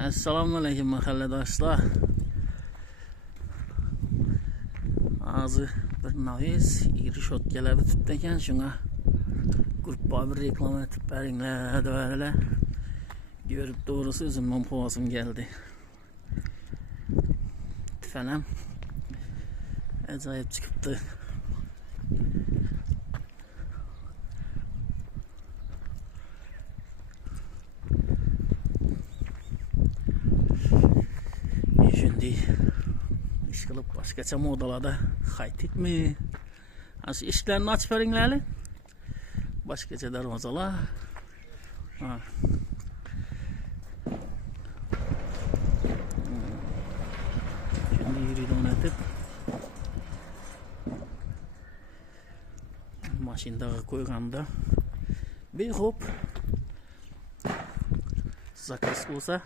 Assalomu alaykum mahalladoshlar. Hozir bir nois iri shotkalarni tutdi ekan, shunga gruppa bir reklama etib beringlar deb görüp doğrusu o'zimdan quvvasim geldi. Tüfenem acayip çıkıptı. Şimdi iş kılıp başkaça modalarda hayt mi? Aşı işlerini aç veringlerle. Başkaça darvazalar. Ha. Şimdi yürüyü donatip maşindaga koyganda bir hop zakaz olsa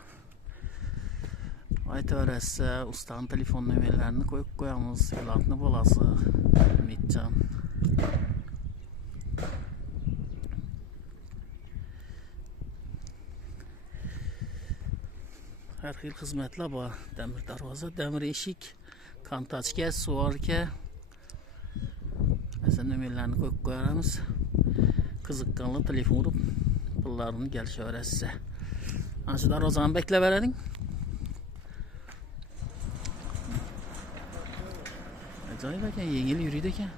aytaverasa ustaning telefon nomerlarini koyup koyamiz. Ilatni bolasi Umidjon. Her xil xizmatlar bor. Demir darvoza, demir eshik, kontaçka, suvarka. Mesela nomerlarini koyup koyarız. Qiziqqanlar telefon urib pullarini kelishaverasiz. Ana shu darvozani beklabering. Acayip ekan, yengil yuriydi ekan.